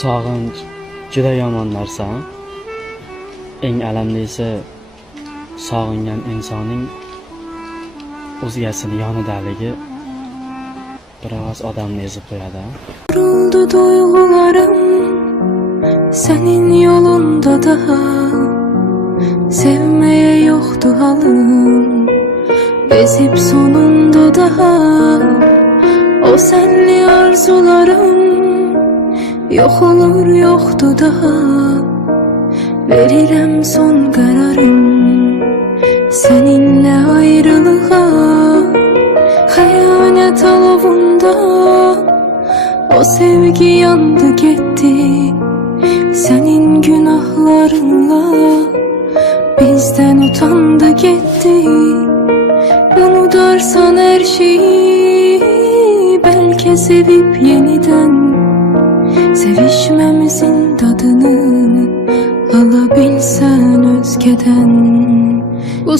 Sog'inch juda yomon narsa. Eng alamlisi sog'ingan insonning o'zgasini yonidaligi biroz odamni ezib qo'yadi. Yoruldu duygularım senin yolunda daha. Sevmeye yoktu halım, bezip sonunda daha. O senli arzularım yok olur yoktu daha. Verirem son kararım seninle ayrılığa. Hayalet alovunda o sevgi yandı gitti. Senin günahlarınla bizden utandı gitti. Unutursan her şeyi belki sevip yeniden sevişmemizin tadını alabilsen özgeden. Bu